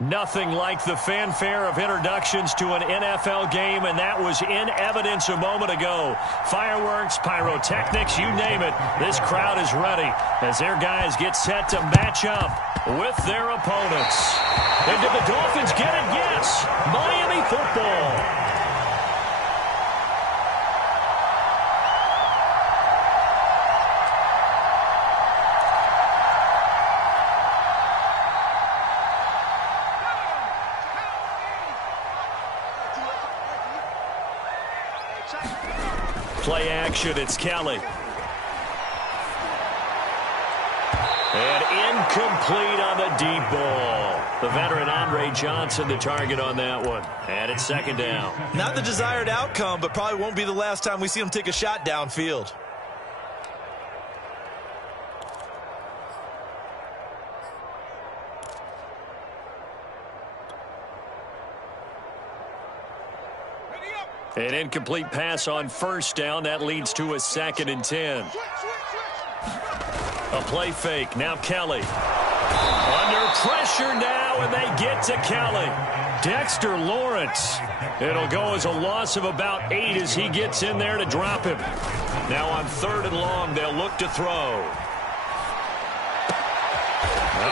Nothing like the fanfare of introductions to an NFL game, and that was in evidence a moment ago. Fireworks, pyrotechnics, you name it. This crowd is ready as their guys get set to match up with their opponents. And did the Dolphins get it? Yes. Miami football. Play action, it's Kelly. And incomplete on the deep ball. The veteran Andre Johnson, the target on that one. And it's second down. Not the desired outcome, but probably won't be the last time we see him take a shot downfield. An incomplete pass on first down. That leads to a 2nd and 10. A play fake. Now Kelly. Under pressure now, and they get to Kelly. Dexter Lawrence. It'll go as a loss of about 8 as he gets in there to drop him. Now on 3rd and long, they'll look to throw.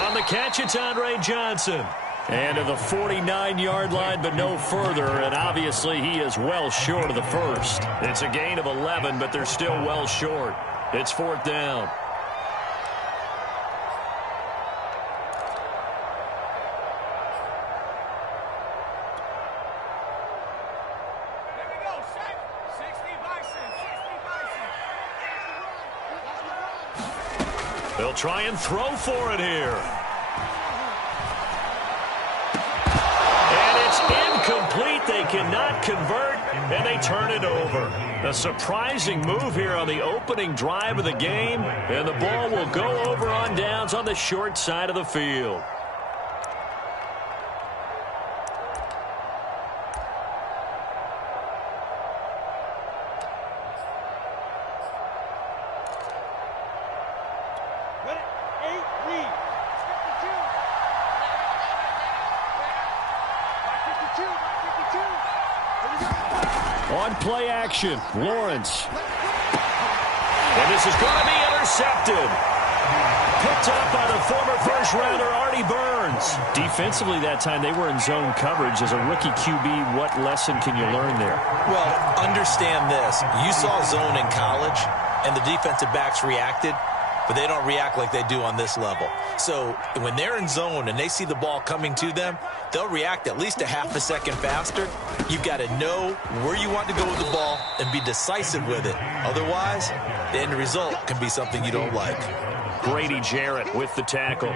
On the catch, it's Andre Johnson. And to the 49-yard line, but no further. And obviously, he is well short of the first. It's a gain of 11, but they're still well short. It's 4th down. They'll try and throw for it here. Incomplete. They cannot convert, and they turn it over. A surprising move here on the opening drive of the game, and the ball will go over on downs on the short side of the field. On play action, Lawrence. And this is going to be intercepted. Picked up by the former first-rounder Artie Burns. Defensively that time, they were in zone coverage. As a rookie QB, what lesson can you learn there? Well, understand this. You saw zone in college, and the defensive backs reacted, but they don't react like they do on this level. So when they're in zone and they see the ball coming to them, they'll react at least a half a second faster. You've got to know where you want to go with the ball and be decisive with it. Otherwise, the end result can be something you don't like. Grady Jarrett with the tackle.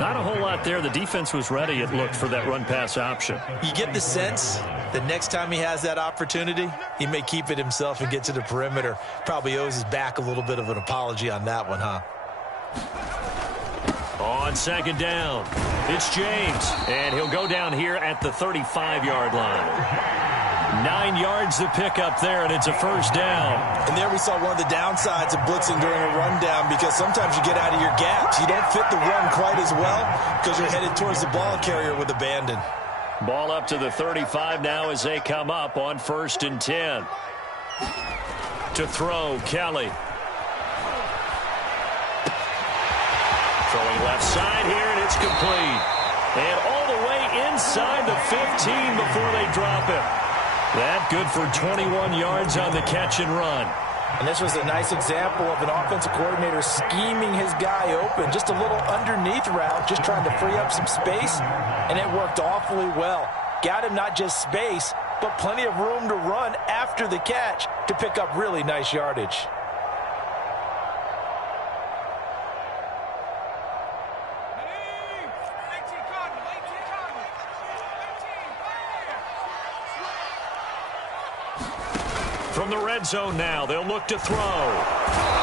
Not a whole lot there. The defense was ready, it looked, for that run-pass option. You get the sense the next time he has that opportunity, he may keep it himself and get to the perimeter. Probably owes his back a little bit of an apology on that one, huh? On 2nd down, it's James, and he'll go down here at the 35-yard line. 9 yards to pick up there, and it's a 1st down. And there we saw one of the downsides of blitzing during a rundown, because sometimes you get out of your gaps. You don't fit the run quite as well because you're headed towards the ball carrier with abandon. Ball up to the 35 now as they come up on 1st and 10. To throw, Kelly. Throwing left side here, and it's complete. And all the way inside the 15 before they drop it. That good for 21 yards on the catch and run. And this was a nice example of an offensive coordinator scheming his guy open. Just a little underneath route, just trying to free up some space, and it worked awfully well. Got him not just space, but plenty of room to run after the catch to pick up really nice yardage. From the red zone now, they'll look to throw.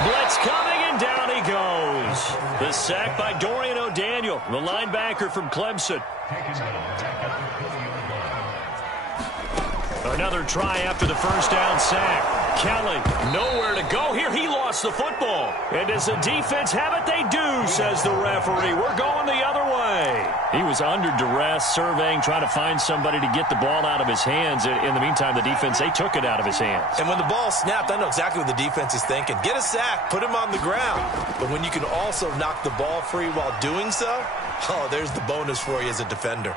Blitz coming, and down he goes. The sack by Dorian O'Daniel, the linebacker from Clemson. Another try after the 1st down sack. Kelly, nowhere to go here. He lost the football. And does the defense have it? They do, says the referee. We're going the other way. away. He was under duress, surveying, trying to find somebody to get the ball out of his hands. In the meantime, the defense, they took it out of his hands. And when the ball snapped, I know exactly what the defense is thinking. Get a sack, put him on the ground. But when you can also knock the ball free while doing so, oh, there's the bonus for you as a defender.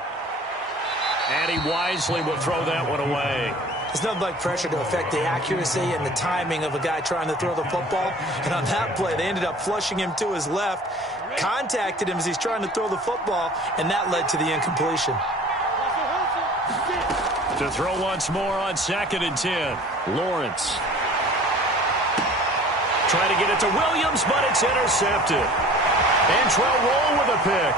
And he wisely will throw that one away. There's nothing like pressure to affect the accuracy and the timing of a guy trying to throw the football. And on that play, they ended up flushing him to his left, contacted him as he's trying to throw the football, and that led to the incompletion. To throw once more on 2nd and 10. Lawrence. Trying to get it to Williams, but it's intercepted. Antrell Roll with a pick.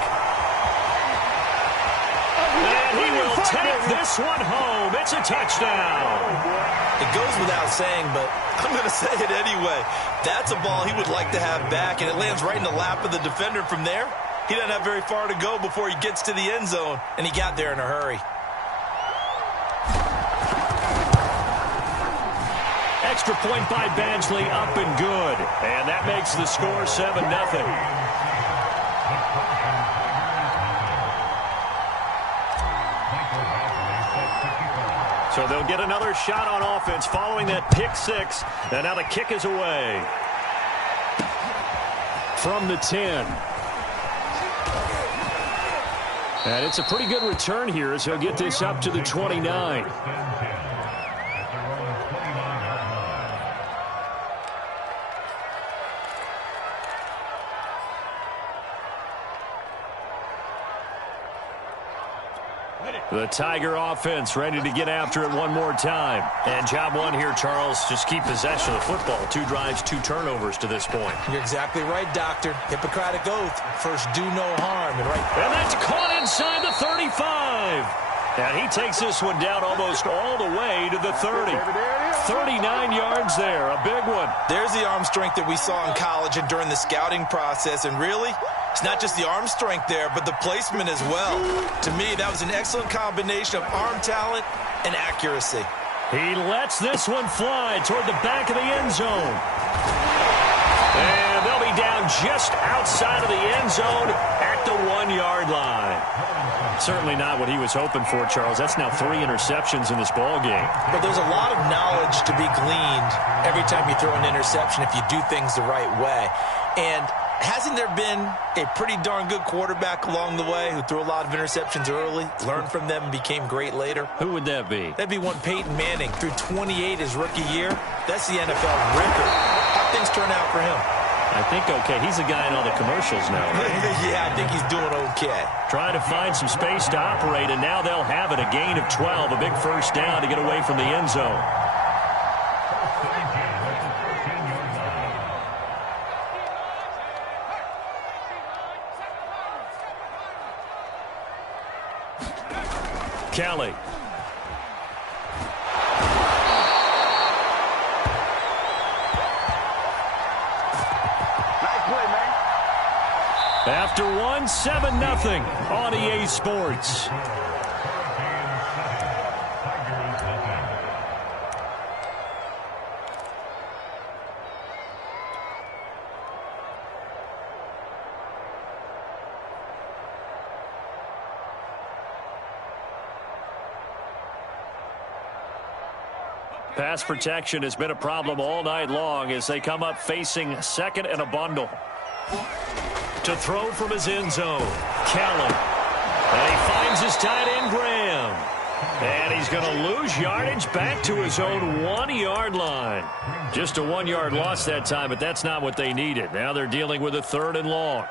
And he will take this one home. It's a touchdown. It goes without saying, but I'm going to say it anyway. That's a ball he would like to have back, and it lands right in the lap of the defender from there. He doesn't have very far to go before he gets to the end zone, and he got there in a hurry. Extra point by Badgley, up and good. And that makes the score 7-0. So they'll get another shot on offense following that pick six. And now the kick is away. From the 10. And it's a pretty good return here as he'll get this up to the 29. The Tiger offense ready to get after it one more time. And job one here, Charles, just keep possession of the football. 2 drives, 2 turnovers to this point. You're exactly right, Doctor. Hippocratic oath. First, do no harm. And that's caught inside the 35. And he takes this one down almost all the way to the 30. 39 yards there, a big one. There's the arm strength that we saw in college and during the scouting process. And really, it's not just the arm strength there, but the placement as well. To me, that was an excellent combination of arm talent and accuracy. He lets this one fly toward the back of the end zone. And they'll be down just outside of the end zone at the 1-yard line. Certainly not what he was hoping for, Charles. That's now 3 interceptions in this ball game. But there's a lot of knowledge to be gleaned every time you throw an interception if you do things the right way. And hasn't there been a pretty darn good quarterback along the way who threw a lot of interceptions early, learned from them, and became great later? Who would that be? That'd be one Peyton Manning. Threw 28 his rookie year. That's the NFL record. How'd things turn out for him? I think okay. He's a guy in all the commercials now. Right? Yeah, I think he's doing okay. Trying to find some space to operate, and now they'll have it. A gain of 12, a big first down to get away from the end zone. Kelly. After one, 7-0 on EA Sports. Pass protection has been a problem all night long as they come up facing second and a bundle. To throw from his end zone, Callan. And he finds his tight end, Graham. And he's going to lose yardage back to his own 1-yard line. Just a 1-yard loss that time, but that's not what they needed. Now they're dealing with a 3rd and long.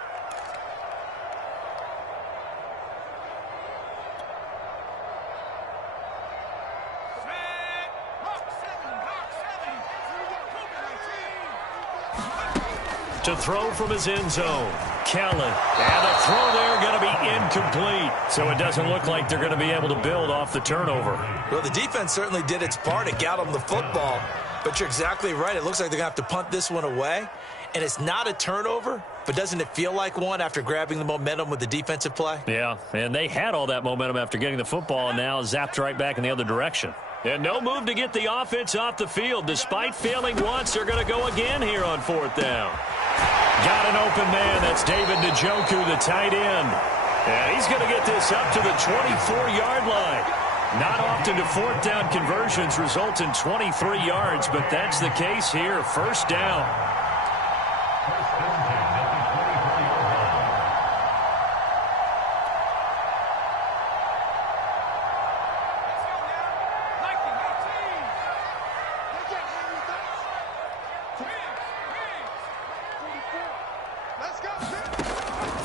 To throw from his end zone, Callan. And the throw there going to be incomplete. So it doesn't look like they're going to be able to build off the turnover. Well, the defense certainly did its part. It got them the football. But you're exactly right. It looks like they're going to have to punt this one away. And it's not a turnover, but doesn't it feel like one after grabbing the momentum with the defensive play? Yeah, and they had all that momentum after getting the football and now zapped right back in the other direction. And no move to get the offense off the field. Despite failing once, they're going to go again here on 4th down. Got an open man. That's David Njoku, the tight end. And he's going to get this up to the 24-yard line. Not often do fourth down conversions result in 23 yards, but that's the case here. First down.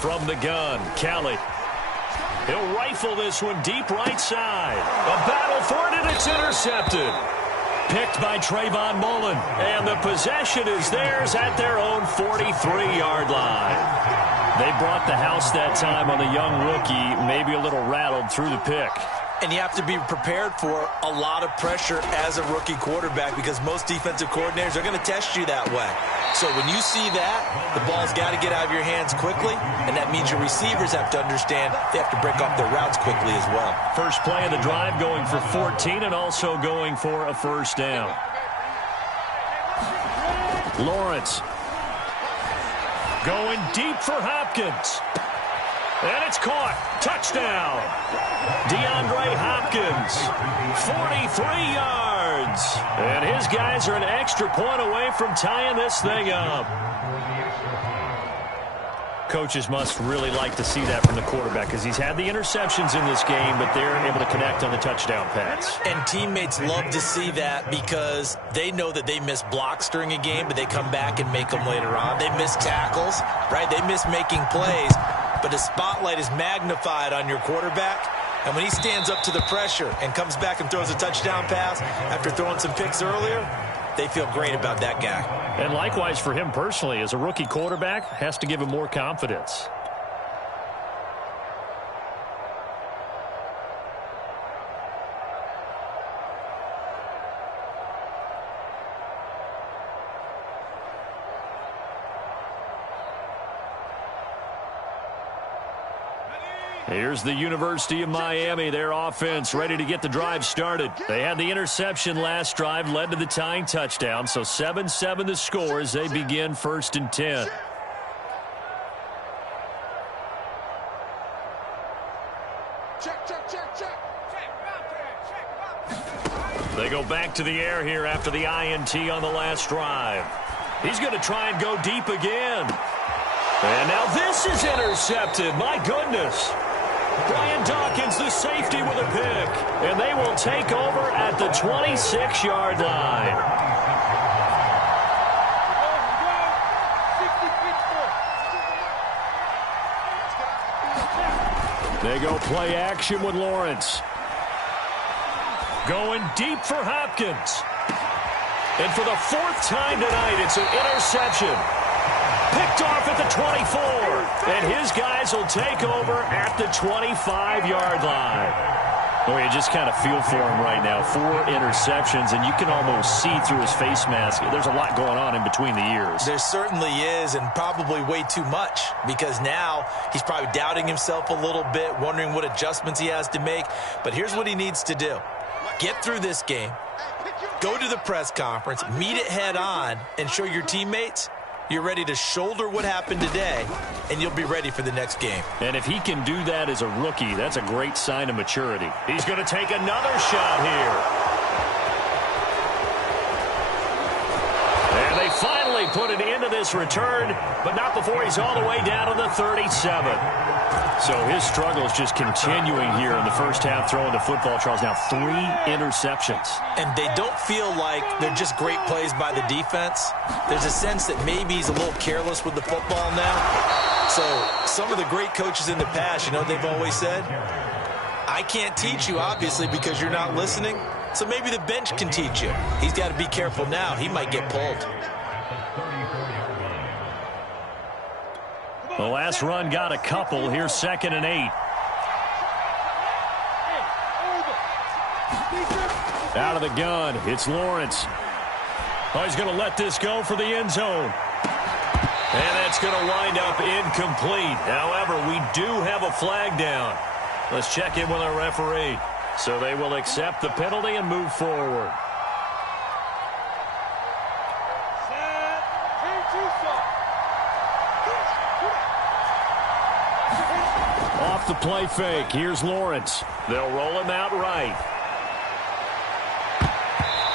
From the gun, Kelly. He'll rifle this one deep right side. A battle for it, and it's intercepted. Picked by Trayvon Mullen. And the possession is theirs at their own 43-yard line. They brought the house that time on the young rookie, maybe a little rattled through the pick. And you have to be prepared for a lot of pressure as a rookie quarterback because most defensive coordinators are going to test you that way. So when you see that, the ball's got to get out of your hands quickly, and that means your receivers have to understand they have to break off their routes quickly as well. First play of the drive going for 14 and also going for a first down. Lawrence going deep for Hopkins. And it's caught. Touchdown. DeAndre Hopkins, 43 yards. And his guys are an extra point away from tying this thing up. Coaches must really like to see that from the quarterback because he's had the interceptions in this game, but they're able to connect on the touchdown pass. And teammates love to see that because they know that they miss blocks during a game, but they come back and make them later on. They miss tackles, right? They miss making plays. But the spotlight is magnified on your quarterback. And when he stands up to the pressure and comes back and throws a touchdown pass after throwing some picks earlier, they feel great about that guy. And likewise for him personally, as a rookie quarterback, has to give him more confidence. Here's the University of Miami, their offense ready to get the drive started. They had the interception last drive, led to the tying touchdown, so 7-7 the score as they begin 1st and 10. They go back to the air here after the INT on the last drive. He's going to try and go deep again. And now this is intercepted. My goodness. Brian Dawkins, the safety, with a pick. And they will take over at the 26-yard line. They go play action with Lawrence. Going deep for Hopkins. And for the 4th time tonight, it's an interception. Picked off at the 24. And his guys will take over at the 25-yard line. Well, you just kind of feel for him right now. 4 interceptions, and you can almost see through his face mask. There's a lot going on in between the ears. There certainly is, and probably way too much, because now he's probably doubting himself a little bit, wondering what adjustments he has to make. But here's what he needs to do. Get through this game, go to the press conference, meet it head on, and show your teammates you're ready to shoulder what happened today, and you'll be ready for the next game. And if he can do that as a rookie, that's a great sign of maturity. He's going to take another shot here. And they finally put an end to this return, but not before he's all the way down to the 37. So his struggle is just continuing here in the first half, throwing the football. Charles, now 3 interceptions. And they don't feel like they're just great plays by the defense. There's a sense that maybe he's a little careless with the football now. So some of the great coaches in the past, you know, they've always said, I can't teach you, obviously, because you're not listening. So maybe the bench can teach you. He's got to be careful now. He might get pulled. The last run got a couple. Here's 2nd and 8. Out of the gun, it's Lawrence. Oh, he's going to let this go for the end zone. And that's going to wind up incomplete. However, we do have a flag down. Let's check in with our referee. So they will accept the penalty and move forward. off the play fake. Here's Lawrence. They'll roll him out right.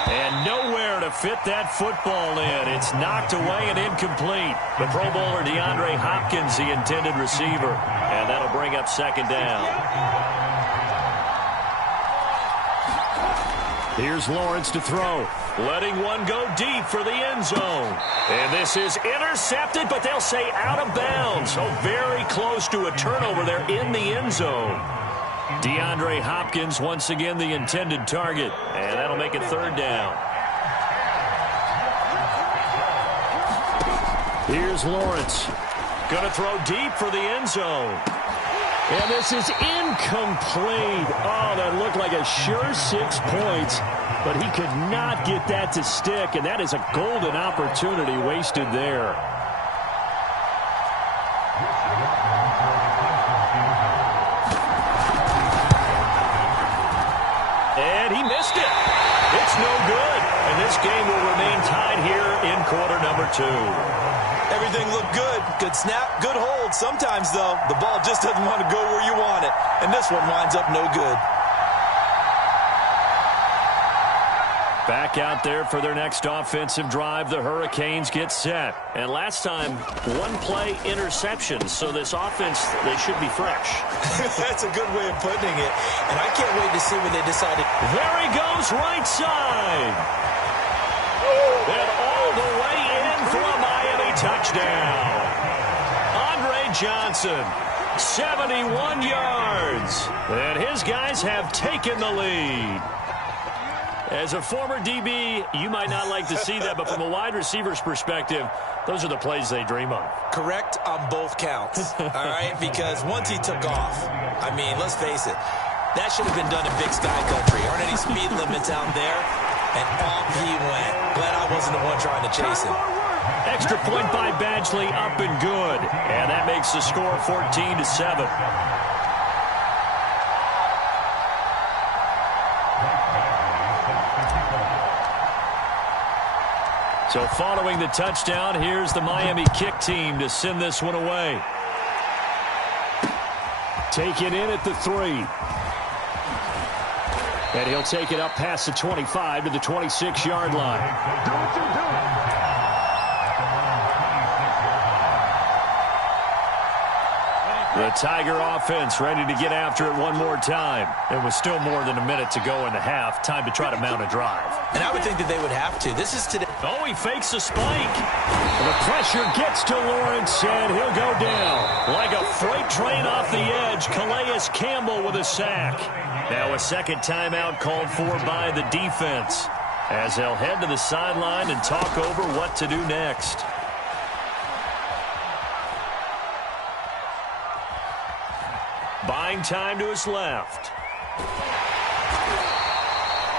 And nowhere to fit that football in. It's knocked away and incomplete. The Pro Bowler DeAndre Hopkins, the intended receiver. And that'll bring up second down. Here's Lawrence to throw. Letting one go deep for the end zone. And this is intercepted, but they'll say out of bounds. So very close to a turnover there in the end zone. DeAndre Hopkins, once again, the intended target. And that'll make it third down. Here's Lawrence. Going to throw deep for the end zone. And this is incomplete. Oh, that looked like a sure 6 points. But he could not get that to stick. And that is a golden opportunity wasted there. And he missed it. It's no good. And this game will remain tied here in quarter number 2. Everything looked good. Good snap, good hold. Sometimes, though, the ball just doesn't want to go where you want it. And this one winds up no good. Back out there for their next offensive drive. The Hurricanes get set. And last time, one play interception. So this offense, they should be fresh. That's a good way of putting it. And I can't wait to see when they decided. There he goes, right side. And all the way in for a Miami touchdown. Andre Johnson, 71 yards. And his guys have taken the lead. As a former DB, you might not like to see that, but from a wide receiver's perspective, those are the plays they dream of. Correct on both counts, all right? Because once he took off, I mean, let's face it, that should have been done in Big Sky Country. Aren't any speed limits out there? And off he went. Glad I wasn't the one trying to chase him. Extra point by Badgley, up and good. And that makes the score 14-7. So following the touchdown, here's the Miami kick team to send this one away. Take it in at the 3. And he'll take it up past the 25 to the 26-yard line. The Tiger offense ready to get after it one more time. It was still more than a minute to go in the half. Time to try to mount a drive. And I would think that they would have to. This is today. Oh, he fakes a spike. The pressure gets to Lawrence, and he'll go down. Like a freight train off the edge, Calais Campbell with a sack. Now a second timeout called for by the defense, as they'll head to the sideline and talk over what to do next. Buying time to his left.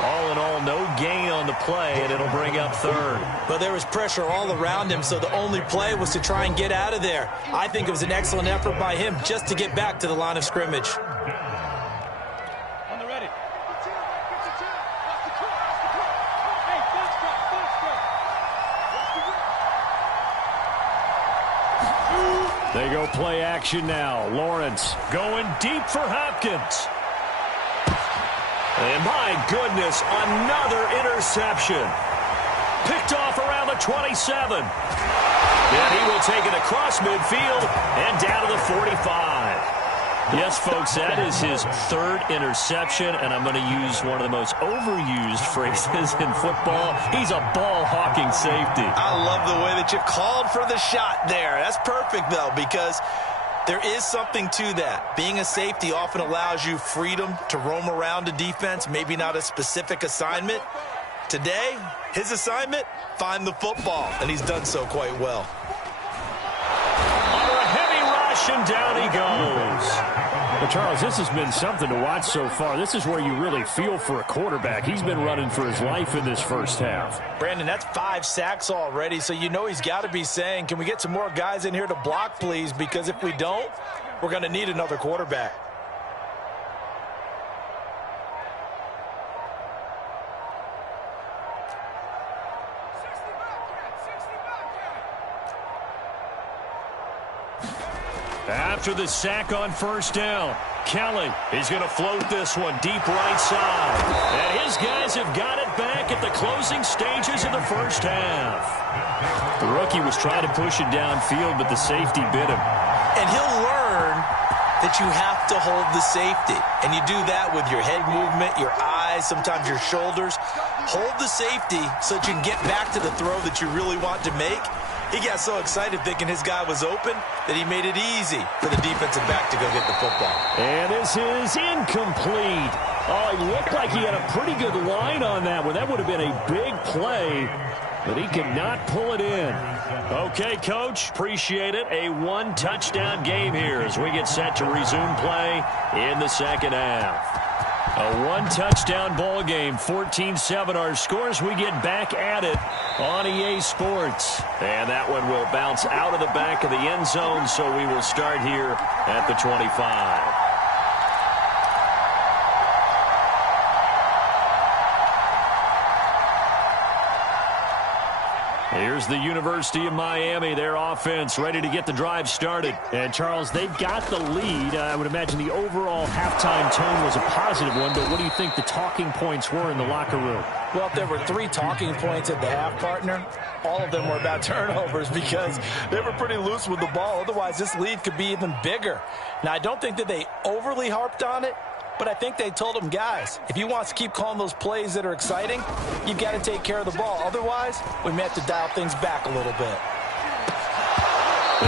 All in all, no gain on the play, and it'll bring up third. But there was pressure all around him, so the only play was to try and get out of there. I think it was an excellent effort by him just to get back to the line of scrimmage. They go play action now. Lawrence going deep for Hopkins. And my goodness, another interception. Picked off around the 27. And he will take it across midfield and down to the 45. Yes, folks, that is his third interception, and I'm going to use one of the most overused phrases in football. He's a ball-hawking safety. I love the way that you called for the shot there. That's perfect, though, because there is something to that. Being a safety often allows you freedom to roam around a defense, maybe not a specific assignment. Today, his assignment, find the football, and he's done so quite well. Under a heavy rush, and down he goes. Well, Charles, this has been something to watch so far. This is where you really feel for a quarterback. He's been running for his life in this first half. Brandon, that's 5 sacks already, so you know he's got to be saying, can we get some more guys in here to block, please? Because if we don't, we're going to need another quarterback. after the sack on first down. Kelly, he's going to float this one deep right side. And his guys have got it back at the closing stages of the first half. The rookie was trying to push it downfield, but the safety bit him. And he'll learn that you have to hold the safety. And you do that with your head movement, your eyes, sometimes your shoulders. Hold the safety so that you can get back to the throw that you really want to make. He got so excited thinking his guy was open that he made it easy for the defensive back to go get the football. And this is incomplete. Oh, it looked like he had a pretty good line on that one. That would have been a big play, but he could not pull it in. Okay, Coach, appreciate it. A one-touchdown game here as we get set to resume play in the second half. A one-touchdown ball game, 14-7 our scores. We get back at it on EA Sports. And that one will bounce out of the back of the end zone, so we will start here at the 25. Here's the University of Miami, their offense ready to get the drive started. And, Charles, they've got the lead. I would imagine the overall halftime tone was a positive one, but what do you think the talking points were in the locker room? Well, if there were 3 talking points at the half, partner, all of them were about turnovers because they were pretty loose with the ball. Otherwise, this lead could be even bigger. Now, I don't think that they overly harped on it, but I think they told him, guys, if you want to keep calling those plays that are exciting, you've got to take care of the ball. Otherwise, we may have to dial things back a little bit.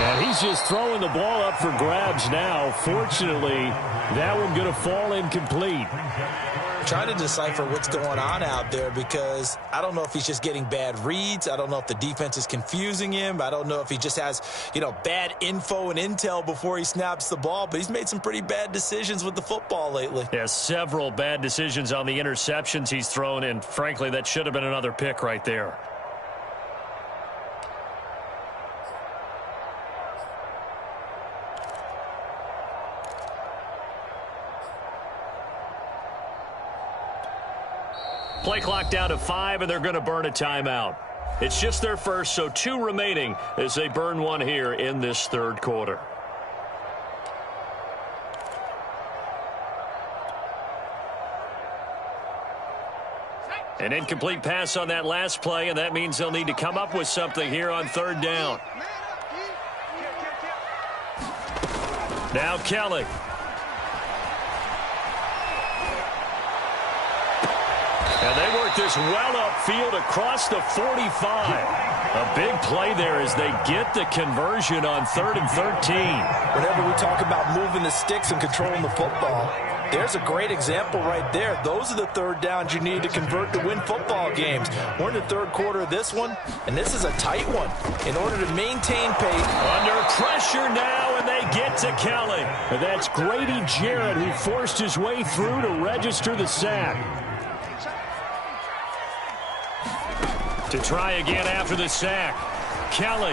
And he's just throwing the ball up for grabs now. Fortunately, that one going to fall incomplete. Trying to decipher what's going on out there because I don't know if he's just getting bad reads. I don't know if the defense is confusing him. I don't know if he just has, bad info and intel before he snaps the ball. But he's made some pretty bad decisions with the football lately. Yeah, several bad decisions on the interceptions he's thrown, and frankly, that should have been another pick right there. Play clock down to 5, and they're going to burn a timeout. It's just their first, so 2 remaining as they burn one here in this third quarter. An incomplete pass on that last play, and that means they'll need to come up with something here on third down. Now Kelly. And they work this well upfield across the 45. A big play there as they get the conversion on 3rd and 13. Whenever we talk about moving the sticks and controlling the football, there's a great example right there. Those are the third downs you need to convert to win football games. We're in the third quarter of this one, and this is a tight one. In order to maintain pace. Under pressure now, and they get to Kelly. And that's Grady Jarrett who forced his way through to register the sack. To try again after the sack. Kelly.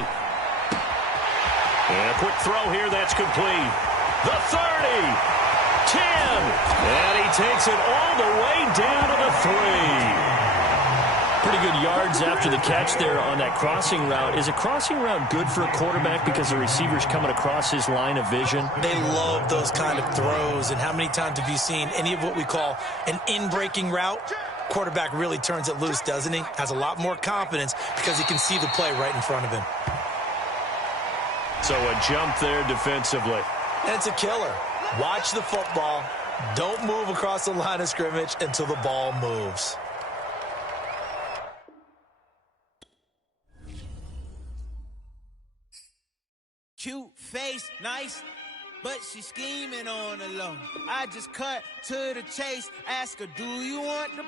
And a quick throw here that's complete. The 30. 10. And he takes it all the way down to the 3. Pretty good yards after the catch there on that crossing route. Is a crossing route good for a quarterback because the receiver's coming across his line of vision? They love those kind of throws. And how many times have you seen any of what we call an in-breaking route? Quarterback really turns it loose, doesn't he? Has a lot more confidence because he can see the play right in front of him. So a jump there defensively. And it's a killer. Watch the football. Don't move across the line of scrimmage until the ball moves. Cute face, nice, but she scheming on the low. I just cut to the chase, ask her, do you want the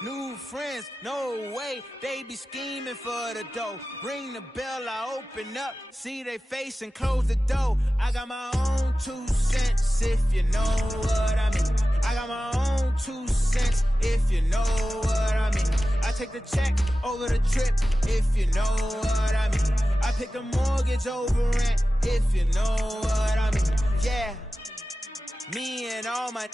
new friends? No way, they be scheming for the dough. Ring the bell, I open up, see they face and close the door. I got my own 2 cents, if you know what I mean. I got my own 2 cents, if you know what I mean. I take the check over the trip, if you know what I mean. I pick the mortgage over rent, if you know what I mean. Yeah, me and all my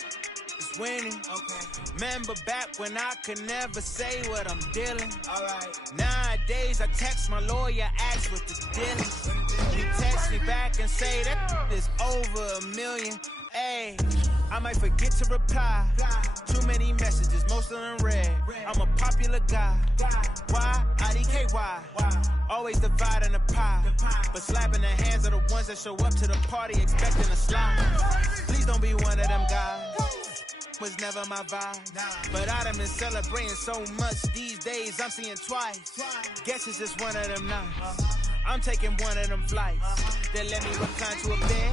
is winning. Okay. Remember back when I could never say what I'm dealing. Alright. Nowadays I text my lawyer, ask what the deal is. He text me back and say that is over $1 million. Hey, I might forget to reply. Too many messages, most of them read. I'm a popular guy. Why? IDKY. Always dividing the pie. But slapping the hands of the ones that show up to the party expecting a slide. Please don't be one of them guys. Was never my vibe. But I done been celebrating so much these days, I'm seeing twice. Guess it's just one of them nights. I'm taking one of them flights. They let me recline to a bed.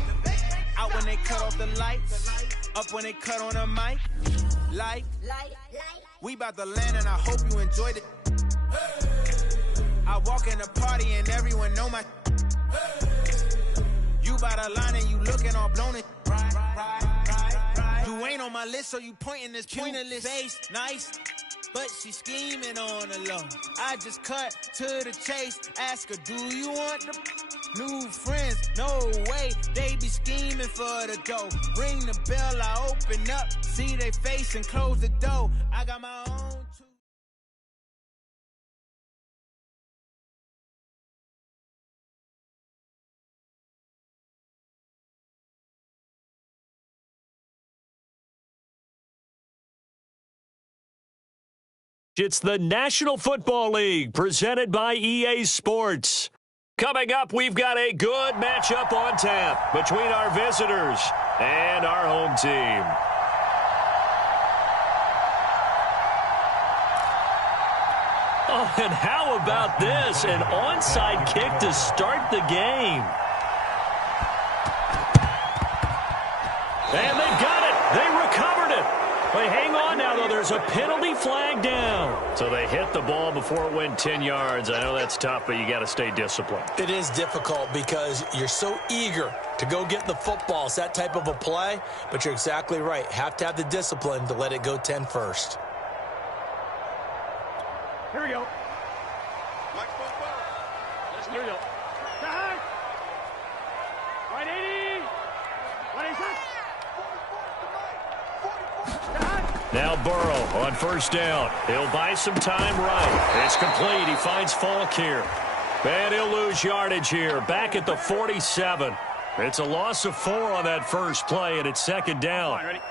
Out when they cut off the lights. Up when they cut on the mic. Like. We about to land and I hope you enjoyed it. I walk in the party and everyone know my. You by the line and you looking all blown it. You ain't on my list, so you pointing this pointless face. Nice, but she scheming on the low. I just cut to the chase. Ask her, do you want the new friends? No way, they be scheming for the dough. Ring the bell, I open up, see they face and close the door. I got my own two. It's the National Football League presented by EA Sports. Coming up, we've got a good matchup on tap between our visitors and our home team. Oh, and how about this? An onside kick to start the game. And they got it. They recovered it. They hang on now, though. There's a penalty flag down. So they hit the ball before it went 10 yards. I know that's tough, but you got to stay disciplined. It is difficult because you're so eager to go get the football. It's that type of a play, but you're exactly right. Have to have the discipline to let it go 10 first. Here we go. Here we go. Right 80. What is that? Now Burrow on first down. He'll buy some time right. It's complete. He finds Falk here. And he'll lose yardage here. Back at the 47. It's a loss of 4 on that first play, and it's second down. Come on, ready?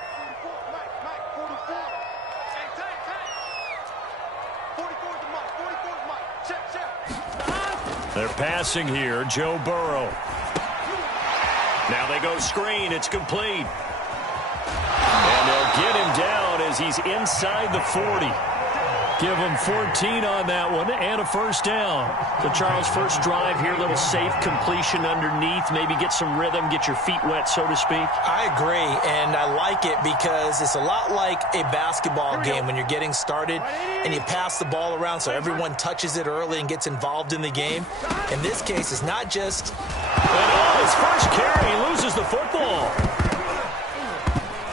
They're passing here. Joe Burrow. Now they go screen. It's complete. And they'll get him down as he's inside the 40. Give him 14 on that one and a first down. So, Charles, first drive here, little safe completion underneath. Maybe get some rhythm, get your feet wet, so to speak. I agree, and I like it because it's a lot like a basketball game when you're getting started and you pass the ball around so everyone touches it early and gets involved in the game. In this case, it's not just... And his first carry, he loses the football.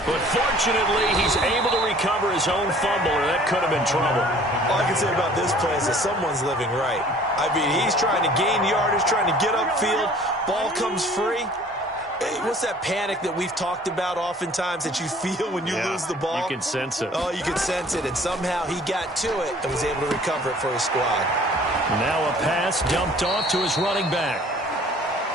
But fortunately, he's able to recover his own fumble, or that could have been trouble. All I can say about this play is that someone's living right. I mean, he's trying to gain yardage, trying to get upfield. Ball comes free. Hey, what's that panic that we've talked about oftentimes that you feel when you lose the ball? You can sense it. Oh, you can sense it. And somehow he got to it and was able to recover it for his squad. Now a pass dumped off to his running back.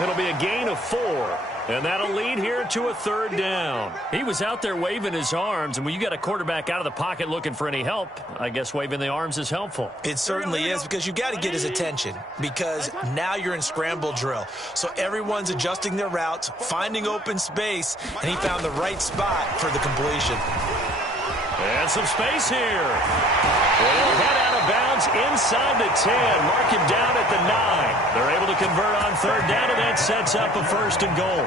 It'll be a gain of 4. And that'll lead here to a third down. He was out there waving his arms, and when you got a quarterback out of the pocket looking for any help, I guess waving the arms is helpful. It certainly is, because you got to get his attention, because now you're in scramble drill. So everyone's adjusting their routes, finding open space, and he found the right spot for the completion. And some space here. And he'll head out of bounds inside the 10. Mark him down at the 9. They're able to convert on third down, and that sets up a first and goal.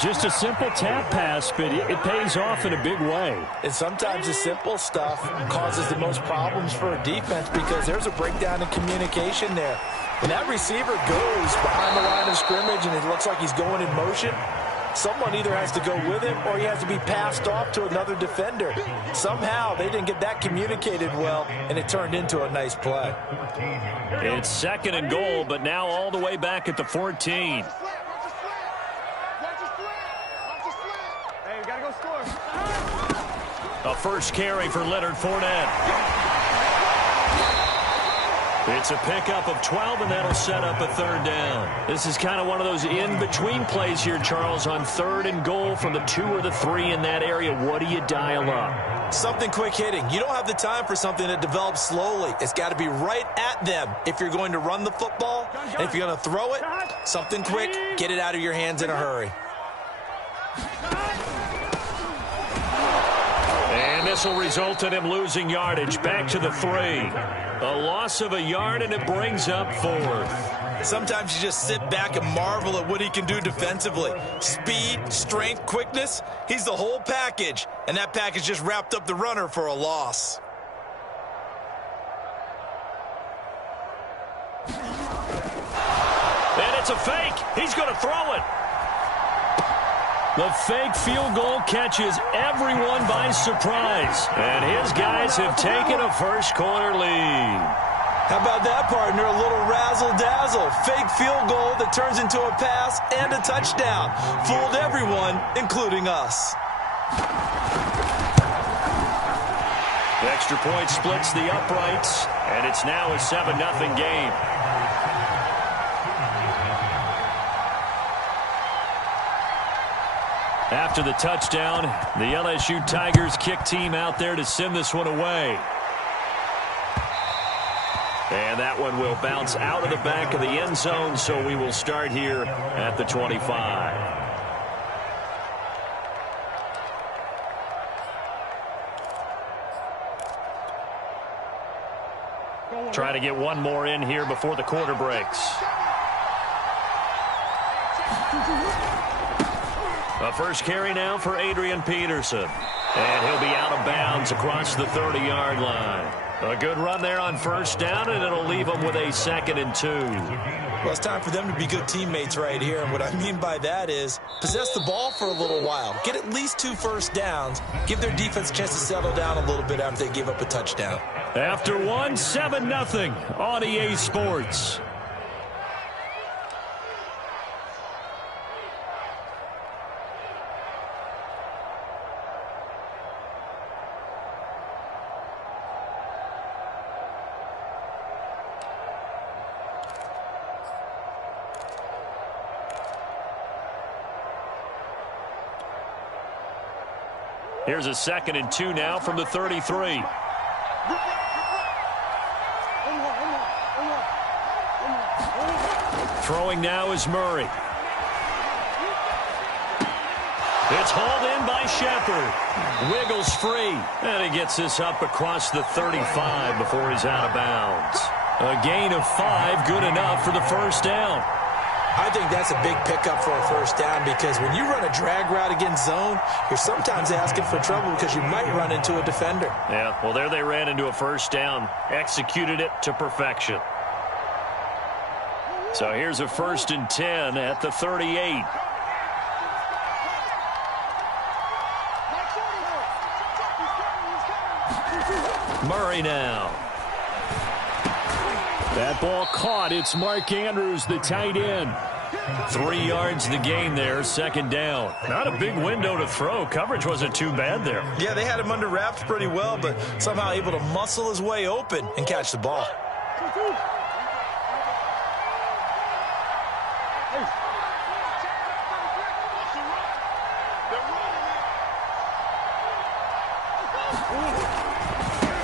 Just a simple tap pass, but it pays off in a big way. And sometimes the simple stuff causes the most problems for a defense because there's a breakdown in communication there. When that receiver goes behind the line of scrimmage and it looks like he's going in motion, someone either has to go with him or he has to be passed off to another defender. Somehow they didn't get that communicated well, and it turned into a nice play. It's second and goal, but now all the way back at the 14. Hey, we got to go score. first carry for Leonard Fournette. It's a pickup of 12, and that'll set up a third down. This is kind of one of those in-between plays here, Charles, on 3rd and goal from the 2 or the 3 in that area. What do you dial up? Something quick hitting. You don't have the time for something that develops slowly. It's got to be right at them if you're going to run the football. And if you're going to throw it, something quick, get it out of your hands in a hurry. And this will result in him losing yardage. Back to the 3. A loss of a yard, and it brings up 4th. Sometimes you just sit back and marvel at what he can do defensively. Speed, strength, quickness, he's the whole package. And that package just wrapped up the runner for a loss. And it's a fake. He's going to throw it. The fake field goal catches everyone by surprise. And his guys have taken a first-quarter lead. How about that, partner? A little razzle-dazzle. Fake field goal that turns into a pass and a touchdown. Fooled everyone, including us. The extra point splits the uprights, and it's now a 7-0 game. After the touchdown, the LSU Tigers kick team out there to send this one away. And that one will bounce out of the back of the end zone, so we will start here at the 25. Try to get one more in here before the quarter breaks. A first carry now for Adrian Peterson. And he'll be out of bounds across the 30-yard line. A good run there on first down, and it'll leave them with a 2nd and 2. Well, it's time for them to be good teammates right here. And what I mean by that is possess the ball for a little while. Get at least 2 first downs. Give their defense a chance to settle down a little bit after they give up a touchdown. After 7-0 on EA Sports. Here's a 2nd and 2 now from the 33. Throwing now is Murray. It's hauled in by Shepard. Wiggles free. And he gets this up across the 35 before he's out of bounds. A gain of 5, good enough for the first down. I think that's a big pickup for a first down because when you run a drag route against zone, you're sometimes asking for trouble because you might run into a defender. Yeah, well, there they ran into a first down. Executed it to perfection. So here's a 1st and 10 at the 38. Murray now. That ball caught. It's Mark Andrews, the tight end. 3 yards the gain there, 2nd down. Not a big window to throw. Coverage wasn't too bad there. Yeah, they had him under wraps pretty well, but somehow able to muscle his way open and catch the ball.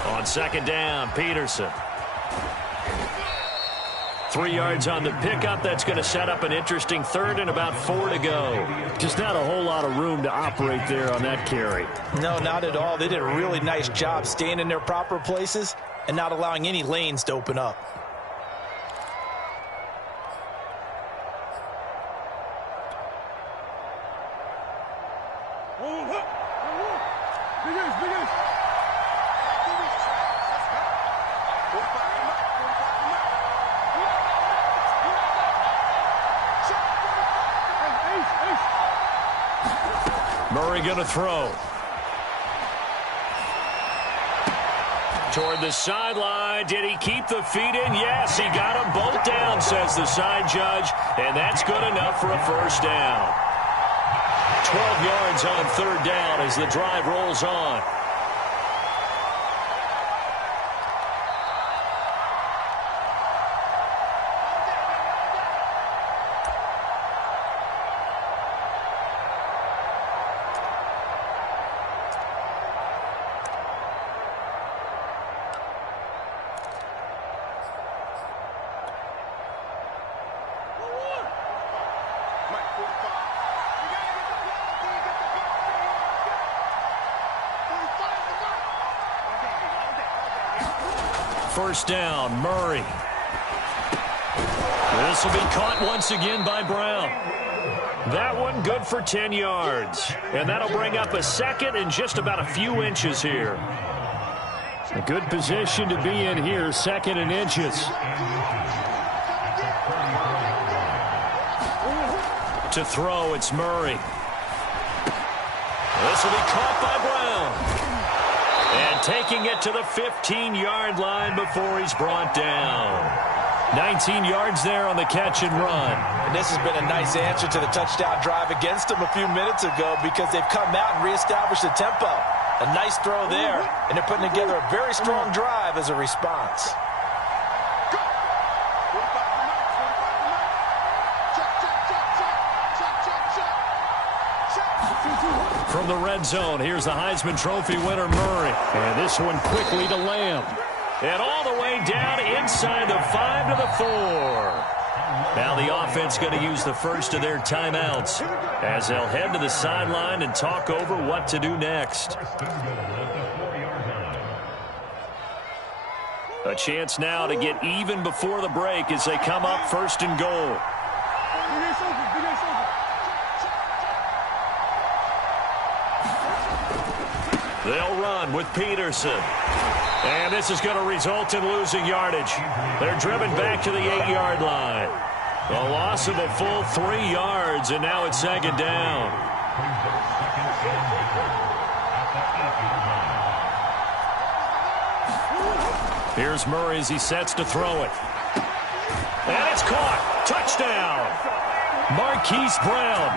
On 2nd down, Peterson. 3 yards on the pickup. That's going to set up an interesting 3rd and about 4 to go. Just not a whole lot of room to operate there on that carry. No, not at all. They did a really nice job staying in their proper places and not allowing any lanes to open up. Murray going to throw. Toward the sideline. Did he keep the feet in? Yes, he got them both down, says the side judge. And that's good enough for a first down. 12 yards on 3rd down as the drive rolls on. first down. Murray. This will be caught once again by Brown. That one good for 10 yards. And that'll bring up a second and just about a few inches here. A good position to be in here, second and inches. To throw, it's Murray. This will be caught by Brown. And taking it to the 15-yard line before he's brought down. 19 yards there on the catch and run. And this has been a nice answer to the touchdown drive against them a few minutes ago because they've come out and reestablished the tempo. A nice throw there, and they're putting together a very strong drive as a response. From the red zone, here's the Heisman Trophy winner, Murray. And this one quickly to Lamb. And all the way down inside the 5 to the 4. Now the offense going to use the first of their timeouts as they'll head to the sideline and talk over what to do next. A chance now to get even before the break as they come up first and goal. They'll run with Peterson. And this is going to result in losing yardage. They're driven back to the 8-yard line. A loss of a full 3 yards, and now it's second down. Here's Murray as he sets to throw it. And it's caught. Touchdown. Marquise Brown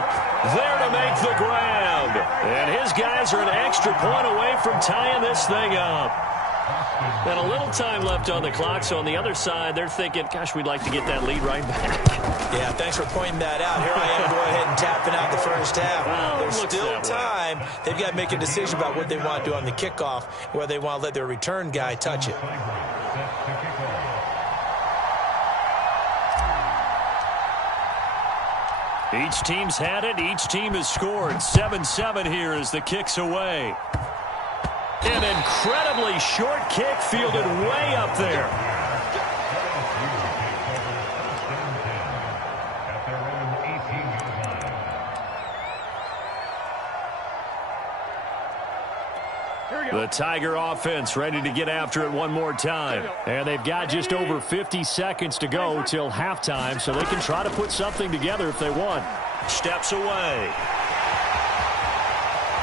there to make the grab. And his guys are an extra point away from tying this thing up. And a little time left on the clock, so on the other side, they're thinking, gosh, we'd like to get that lead right back. Yeah, thanks for pointing that out. Here I am going ahead and tapping out the first half. Well, there's still time. They've got to make a decision about what they want to do on the kickoff, whether they want to let their return guy touch it. Each team's had it. Each team has scored. 7-7 here as the kick's away. An incredibly short kick fielded way up there. The Tiger offense ready to get after it one more time. And they've got just over 50 seconds to go till halftime, so they can try to put something together if they want. Steps away.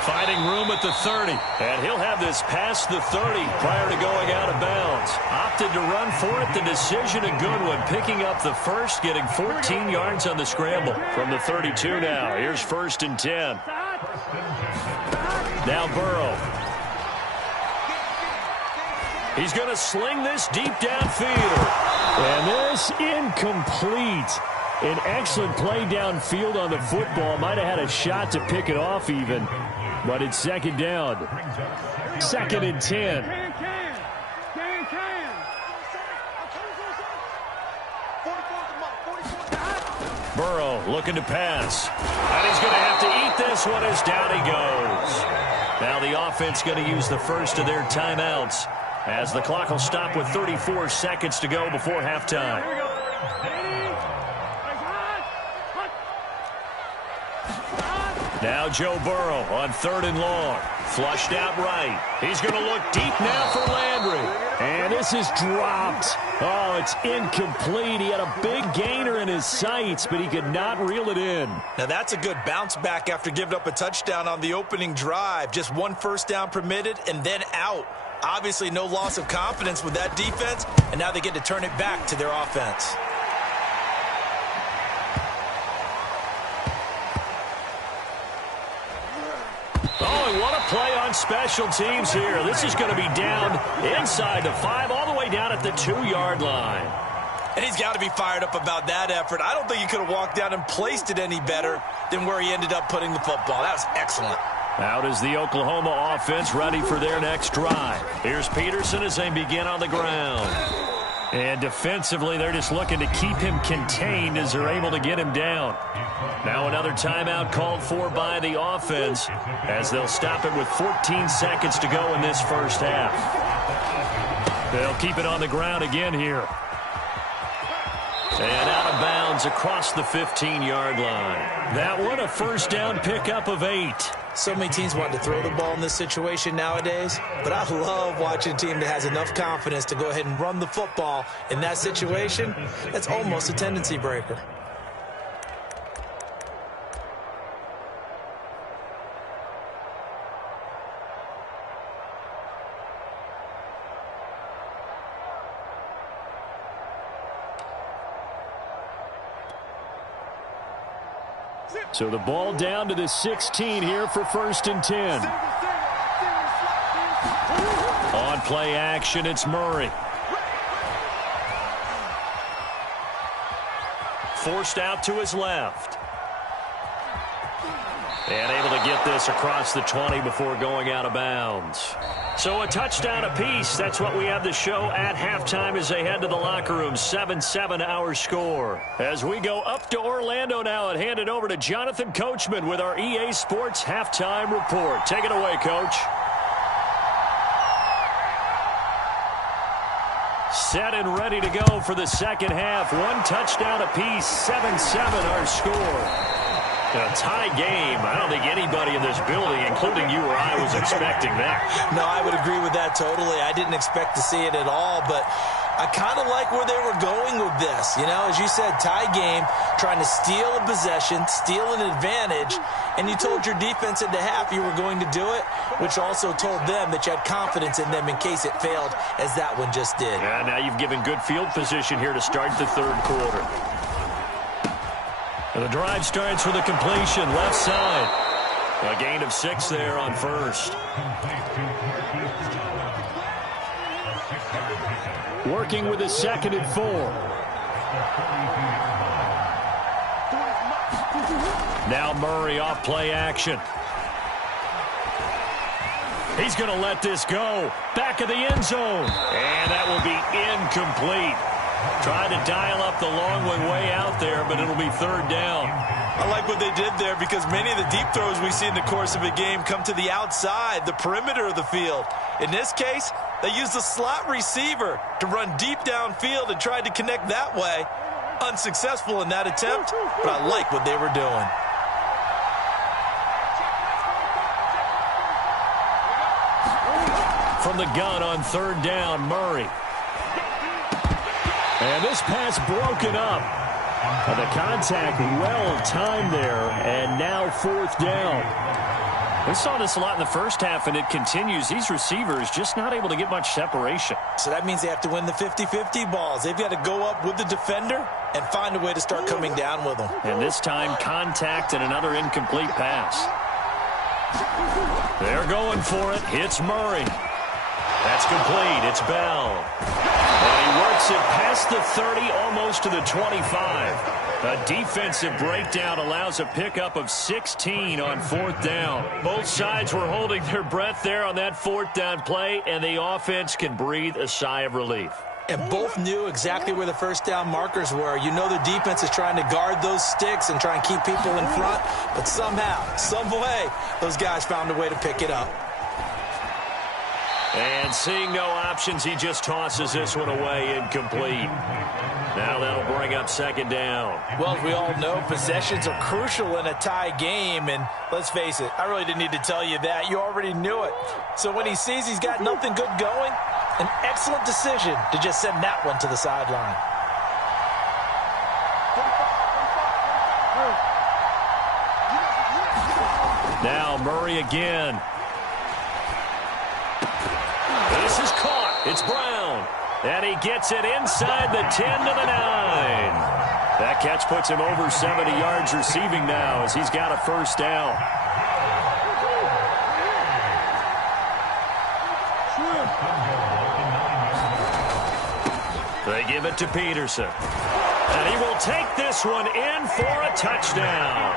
Finding room at the 30. And he'll have this past the 30 prior to going out of bounds. Opted to run for it. The decision a good one. Picking up the first, getting 14 yards on the scramble. From the 32 now. Here's 1st and 10. Now Burrow. He's going to sling this deep downfield. And this incomplete. An excellent play downfield on the football. Might have had a shot to pick it off even. But it's second down. 2nd and 10. Burrow looking to pass. And he's going to have to eat this one as down he goes. Now the offense going to use the first of their timeouts as the clock will stop with 34 seconds to go before halftime. Now Joe Burrow on 3rd and long. Flushed out right. He's going to look deep now for Landry. And this is dropped. Oh, it's incomplete. He had a big gainer in his sights, but he could not reel it in. Now that's a good bounce back after giving up a touchdown on the opening drive. Just 1 first down permitted and then out. Obviously no loss of confidence with that defense, and now they get to turn it back to their offense. Oh, and what a play on special teams here. This is going to be down inside the 5, all the way down at the 2-yard line. And he's got to be fired up about that effort. I don't think he could have walked down and placed it any better than where he ended up putting the football. That was excellent. Out is the Oklahoma offense ready for their next drive. Here's Peterson as they begin on the ground. And defensively, they're just looking to keep him contained as they're able to get him down. Now another timeout called for by the offense as they'll stop it with 14 seconds to go in this first half. They'll keep it on the ground again here. And out of bounds across the 15-yard line. That one a first down pickup of 8. So many teams want to throw the ball in this situation nowadays, but I love watching a team that has enough confidence to go ahead and run the football in that situation. That's almost a tendency breaker. So the ball down to the 16 here for 1st and 10. On play action, it's Murray. Forced out to his left. And able to get this across the 20 before going out of bounds. So a touchdown apiece. That's what we have the show at halftime as they head to the locker room. 7-7 our score. As we go up to Orlando now and hand it over to Jonathan Coachman with our EA Sports halftime report. Take it away, Coach. Set and ready to go for the second half. One touchdown apiece. 7-7 our score. A tie game. I don't think anybody in this building, including you or I, was expecting that. No, I would agree with that totally. I didn't expect to see it at all, but I kind of like where they were going with this. You know, as you said, tie game, trying to steal a possession, steal an advantage, and you told your defense at the half you were going to do it, which also told them that you had confidence in them in case it failed, as that one just did. Yeah, now you've given good field position here to start the third quarter. And the drive starts with a completion, left side. A gain of 6 there on first. Working with a 2nd and 4. Now Murray off play action. He's going to let this go. Back of the end zone. And that will be incomplete. Tried to dial up the long one way out there, but it'll be 3rd down. I like what they did there because many of the deep throws we see in the course of a game come to the outside, the perimeter of the field. In this case, they used the slot receiver to run deep downfield and tried to connect that way. Unsuccessful in that attempt, but I like what they were doing. From the gun on 3rd down, Murray. And this pass broken up. The contact well timed there, and now 4th down. We saw this a lot in the first half, and it continues. These receivers just not able to get much separation. So that means they have to win the 50-50 balls. They've got to go up with the defender and find a way to start coming down with them. And this time, contact and another incomplete pass. They're going for it. Hits Murray. That's complete. It's Bell. And he works it past the 30, almost to the 25. A defensive breakdown allows a pickup of 16 on 4th down. Both sides were holding their breath there on that 4th down play, and the offense can breathe a sigh of relief. And both knew exactly where the first down markers were. You know the defense is trying to guard those sticks and try and keep people in front, but somehow, some way, those guys found a way to pick it up. And seeing no options, he just tosses this one away, incomplete. Now that'll bring up 2nd down. Well, as we all know, possessions are crucial in a tie game, and let's face it, I really didn't need to tell you that. You already knew it. So when he sees he's got nothing good going, an excellent decision to just send that one to the sideline. Now Murray again. This is caught. It's Brown. And he gets it inside the 10 to the 9. That catch puts him over 70 yards receiving now as he's got a first down. They give it to Peterson. And he will take this one in for a touchdown.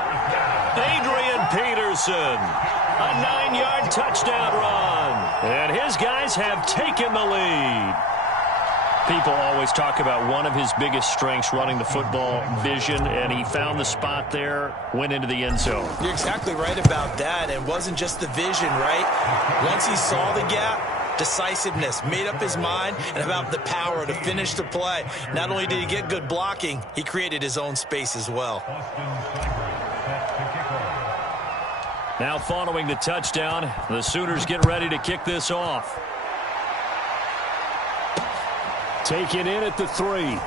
Adrian Peterson. A 9-yard touchdown run. And his guys have taken the lead. People always talk about one of his biggest strengths, running the football, vision, and he found the spot there, went into the end zone. You're exactly right about that. It wasn't just the vision, right? Once he saw the gap, decisiveness, made up his mind, and about the power to finish the play. Not only did he get good blocking, he created his own space as well. Now following the touchdown, the Sooners get ready to kick this off. Taken in at the 3.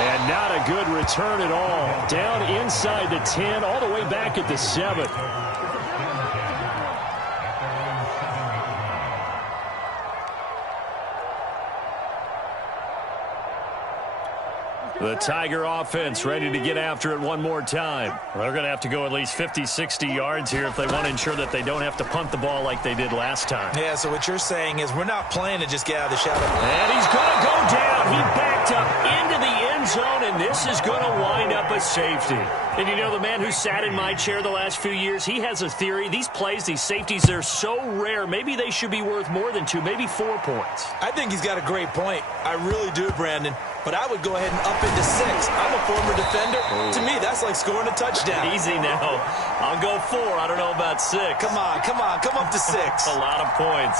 And not a good return at all. Down inside the 10, all the way back at the 7. The Tiger offense ready to get after it one more time. They're going to have to go at least 50, 60 yards here if they want to ensure that they don't have to punt the ball like they did last time. Yeah, so what you're saying is we're not playing to just get out of the shadow. And he's going to go down. He backed up into the end zone, and this is going to wind up a safety. And you know, the man who sat in my chair the last few years, he has a theory. These plays, these safeties, they're so rare. Maybe they should be worth more than 2, maybe 4 points. I think he's got a great point. I really do, Brandon. But I would go ahead and up into 6. I'm a former defender. To me, that's like scoring a touchdown. Easy now. I'll go 4. I don't know about 6. Come on. Come up to 6. A lot of points.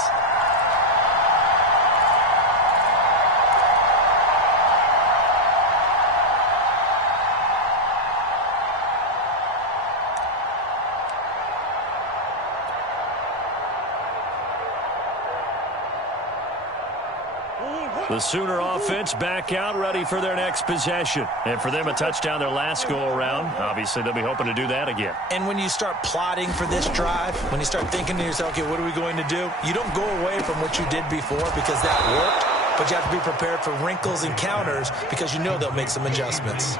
The Sooner offense back out, ready for their next possession. And for them, a touchdown their last go-around. Obviously, they'll be hoping to do that again. And when you start plotting for this drive, when you start thinking to yourself, okay, what are we going to do? You don't go away from what you did before because that worked, but you have to be prepared for wrinkles and counters because you know they'll make some adjustments.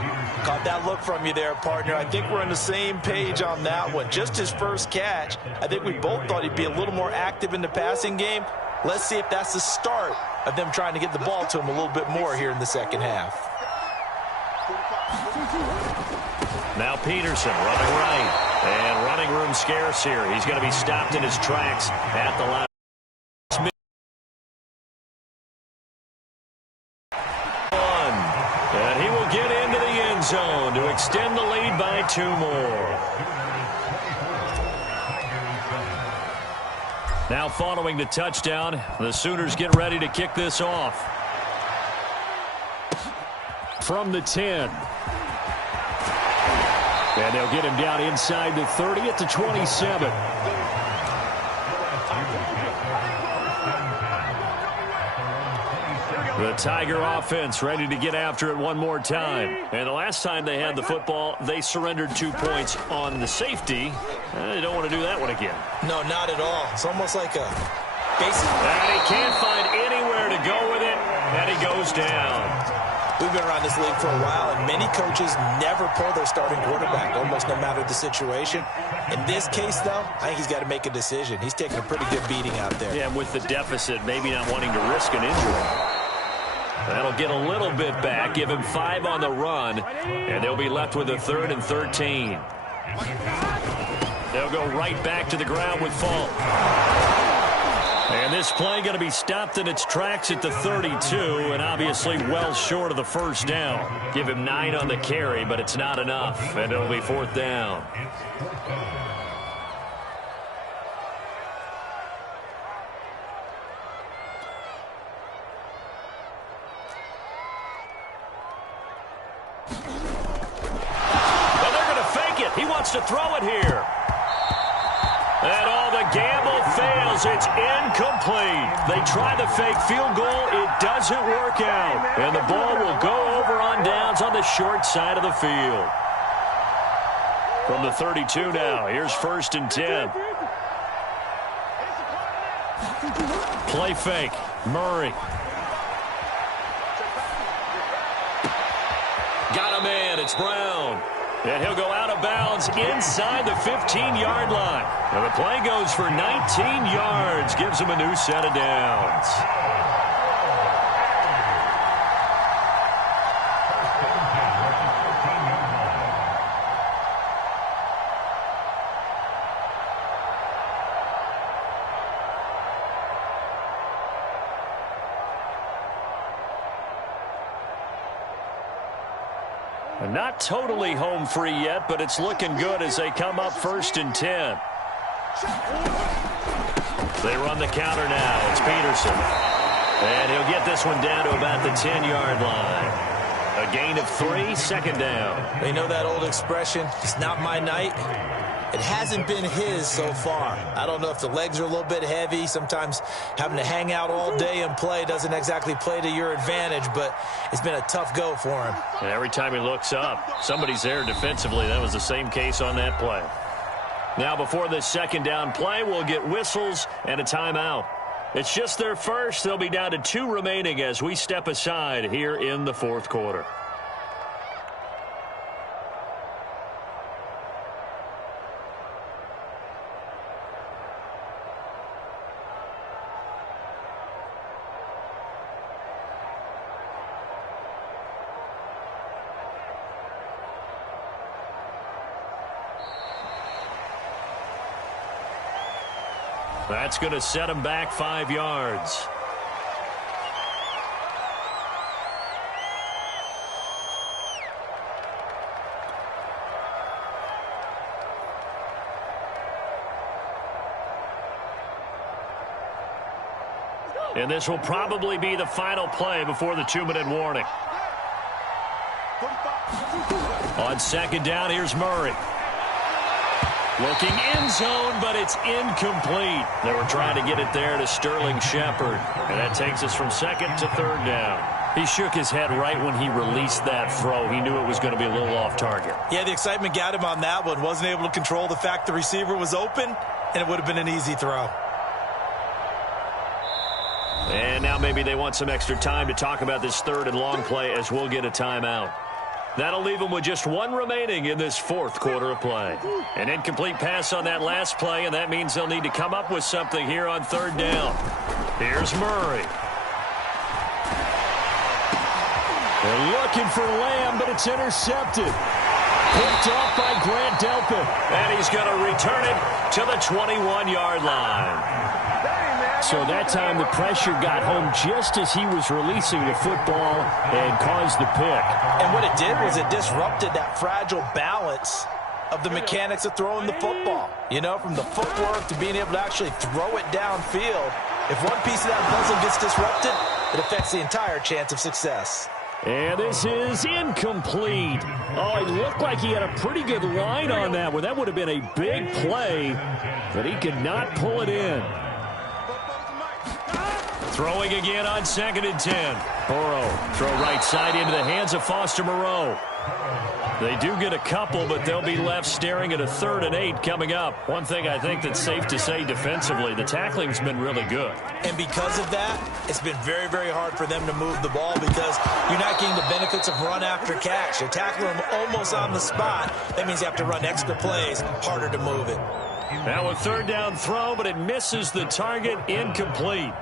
Caught that look from you there, partner. I think we're on the same page on that one. Just his first catch, I think we both thought he'd be a little more active in the passing game. Let's see if that's the start of them trying to get the ball to him a little bit more here in the second half. Now Peterson running right. And running room scarce here. He's going to be stopped in his tracks at the line. And he will get into the end zone to extend the lead by 2 more. Now following the touchdown, the Sooners get ready to kick this off. From the 10. And they'll get him down inside the 30 at the 27. The Tiger offense ready to get after it one more time. And the last time they had the football, they surrendered 2 points on the safety. They don't want to do that one again. No, not at all. It's almost like a basic. And he can't find anywhere to go with it, and he goes down. We've been around this league for a while, and many coaches never pull their starting quarterback, almost no matter the situation. In this case, though, I think he's got to make a decision. He's taking a pretty good beating out there. Yeah, and with the deficit, maybe not wanting to risk an injury. That'll get a little bit back, give him 5 on the run, and they'll be left with a 3rd and 13. They'll go right back to the ground with Falk. And this play going to be stopped in its tracks at the 32, and obviously well short of the first down. Give him 9 on the carry, but it's not enough, and it'll be 4th down. He wants to throw it here. And all the gamble fails. It's incomplete. They try the fake field goal. It doesn't work out. And the ball will go over on downs on the short side of the field. From the 32 now, here's 1st and 10. Play fake. Murray. Got a man. It's Brown. And he'll go out of bounds inside the 15-yard line. And the play goes for 19 yards. Gives him a new set of downs. Not totally home free yet, but it's looking good as they come up 1st and 10. They run the counter now. It's Peterson. And he'll get this one down to about the 10-yard line. A gain of 3, second down. You know that old expression, it's not my night? It hasn't been his so far. I don't know if the legs are a little bit heavy. Sometimes having to hang out all day and play doesn't exactly play to your advantage, but it's been a tough go for him. And every time he looks up, somebody's there defensively. That was the same case on that play. Now before this second down play, we'll get whistles and a timeout. It's just their first. They'll be down to 2 remaining as we step aside here in the fourth quarter. That's going to set him back 5 yards. And this will probably be the final play before the 2-minute warning. On second down, here's Murray. Looking end zone, but it's incomplete. They were trying to get it there to Sterling Shepard. And that takes us from second to third down. He shook his head right when he released that throw. He knew it was going to be a little off target. Yeah, the excitement got him on that one. Wasn't able to control the fact the receiver was open, and it would have been an easy throw. And now maybe they want some extra time to talk about this third and long play as we'll get a timeout. That'll leave them with just 1 remaining in this fourth quarter of play. An incomplete pass on that last play, and that means they'll need to come up with something here on third down. Here's Murray. They're looking for Lamb, but it's intercepted. Picked off by Grant Delpit. And he's going to return it to the 21-yard line. So that time the pressure got home just as he was releasing the football and caused the pick. And what it did was it disrupted that fragile balance of the mechanics of throwing the football. You know, from the footwork to being able to actually throw it downfield. If one piece of that puzzle gets disrupted, it affects the entire chance of success. And this is incomplete. Oh, it looked like he had a pretty good line on that one. That would have been a big play, but he could not pull it in. Throwing again on second and 10. Burrow, throw right side into the hands of Foster Moreau. They do get a couple, but they'll be left staring at a 3rd and 8 coming up. One thing I think that's safe to say defensively, the tackling's been really good. And because of that, it's been very, very hard for them to move the ball because you're not getting the benefits of run after catch. You're tackling them almost on the spot. That means you have to run extra plays, harder to move it. Now a 3rd down throw, but it misses the target, incomplete.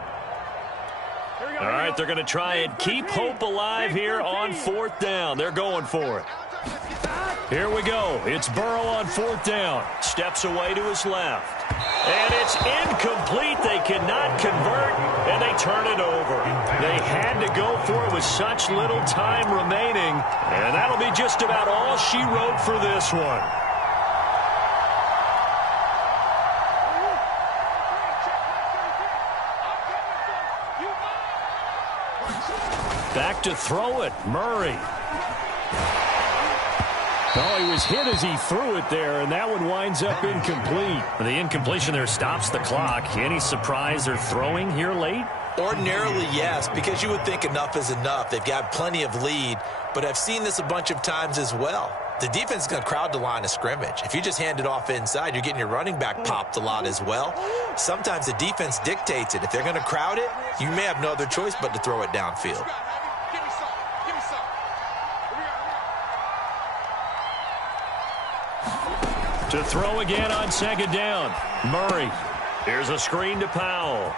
All right, they're going to try and keep hope alive here on 4th down. They're going for it. Here we go. It's Burrow on 4th down. Steps away to his left. And it's incomplete. They cannot convert, and they turn it over. They had to go for it with such little time remaining, and that'll be just about all she wrote for this one. Back to throw it, Murray. Oh, he was hit as he threw it there, and that one winds up incomplete. The incompletion there stops the clock. Any surprise they're throwing here late? Ordinarily, yes, because you would think enough is enough. They've got plenty of lead, but I've seen this a bunch of times as well. The defense is going to crowd the line of scrimmage. If you just hand it off inside, you're getting your running back popped a lot as well. Sometimes the defense dictates it. If they're going to crowd it, you may have no other choice but to throw it downfield. To throw again on second down. Murray. Here's a screen to Powell.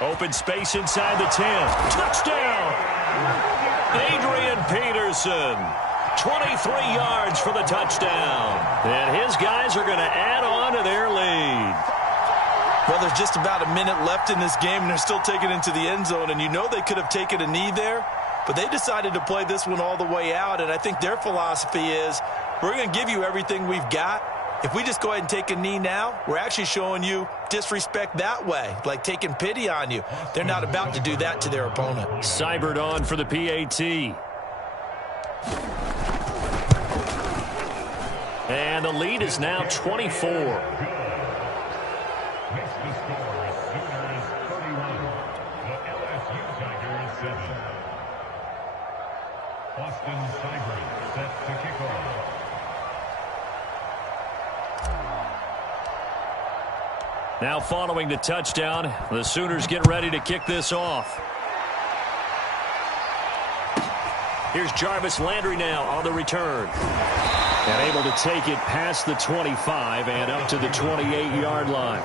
Open space inside the 10. Touchdown! Adrian Peterson. 23 yards for the touchdown. And his guys are going to add on to their lead. Well, there's just about a minute left in this game, and they're still taking it into the end zone. And you know they could have taken a knee there, but they decided to play this one all the way out. And I think their philosophy is, we're going to give you everything we've got. if we just go ahead and take a knee now, we're actually showing you disrespect that way, like taking pity on you. They're not about to do that to their opponent. Seibert on for the PAT. And the lead is now 24. Now following the touchdown, the Sooners get ready to kick this off. Here's Jarvis Landry now on the return. And able to take it past the 25 and up to the 28-yard line.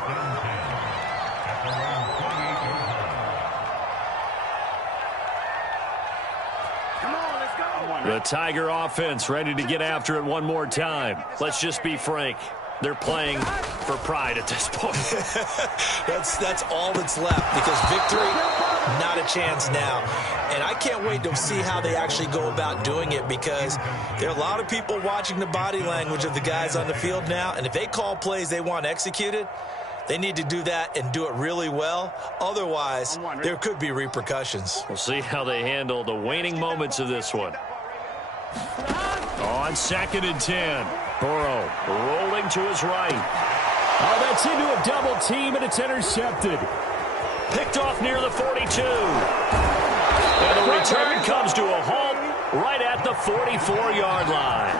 Come on, let's go. The Tiger offense ready to get after it one more time. Let's just be frank. They're playing for pride at this point. That's all that's left, because victory, not a chance now. And I can't wait to see how they actually go about doing it, because there are a lot of people watching the body language of the guys on the field now, and if they call plays they want executed, they need to do that and do it really well. Otherwise, there could be repercussions. We'll see how they handle the waning moments of this one. On 2nd and 10. Burrow rolling to his right. Oh, that's into a double team, and it's intercepted. Picked off near the 42. And the return comes to a halt right at the 44-yard line.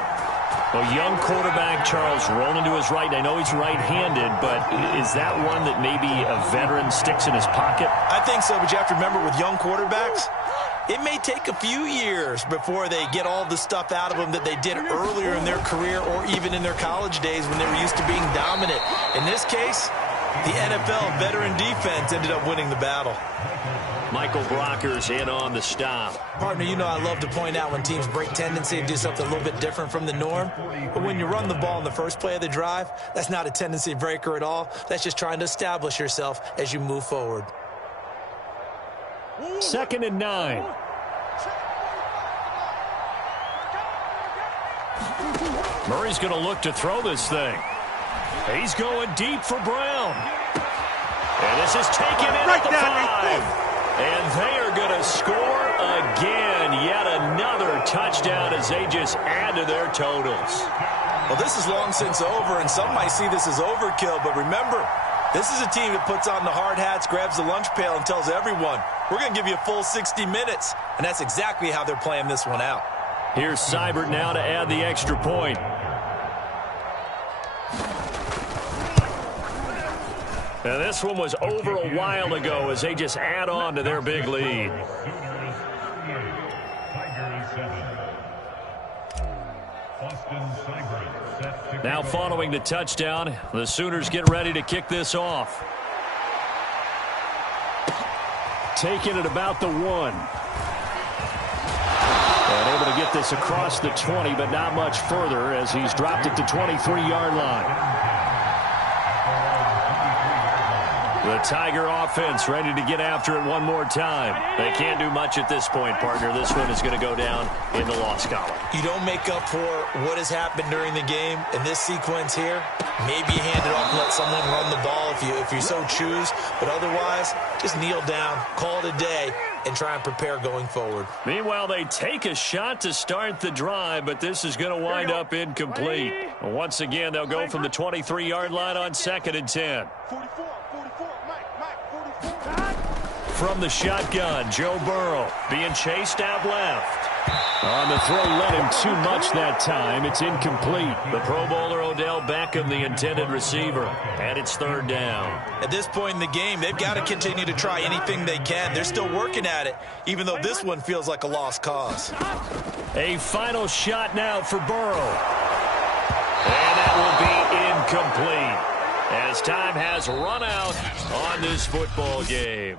A young quarterback, Charles, rolling to his right. I know he's right-handed, but is that one that maybe a veteran sticks in his pocket? I think so, but you have to remember with young quarterbacks, it may take a few years before they get all the stuff out of them that they did earlier in their career or even in their college days when they were used to being dominant. In this case, the NFL veteran defense ended up winning the battle. Michael Brockers in on the stop. Partner, you know I love to point out when teams break tendency and do something a little bit different from the norm. But when you run the ball in the first play of the drive, that's not a tendency breaker at all. That's just trying to establish yourself as you move forward. 2nd and 9. Murray's going to look to throw this thing. He's going deep for Brown. And this is taken in at the 5. And they are going to score again. Yet another touchdown as they just add to their totals. Well, this is long since over, and some might see this as overkill. But remember, this is a team that puts on the hard hats, grabs the lunch pail, and tells everyone, we're going to give you a full 60 minutes. And that's exactly how they're playing this one out. Here's Seibert now to add the extra point. Now this one was over a while ago as they just add on to their big lead. Now following the touchdown, the Sooners get ready to kick this off. Taking it about the 1. And able to get this across the 20, but not much further as he's dropped it to 23-yard line. The Tiger offense ready to get after it one more time. They can't do much at this point, partner. This one is going to go down in the loss column. You don't make up for what has happened during the game in this sequence here. Maybe you hand it off and let someone run the ball if you so choose. But otherwise, just kneel down, call it a day, and try and prepare going forward. Meanwhile, they take a shot to start the drive, but this is going to wind up incomplete. Once again, they'll go from the 23-yard line on 2nd and 10. From the shotgun, Joe Burrow being chased out left. On the throw, led him too much that time. It's incomplete. The Pro Bowler Odell Beckham, the intended receiver, and it's 3rd down. At this point in the game, they've got to continue to try anything they can. They're still working at it, even though this one feels like a lost cause. A final shot now for Burrow. And that will be incomplete, as time has run out on this football game.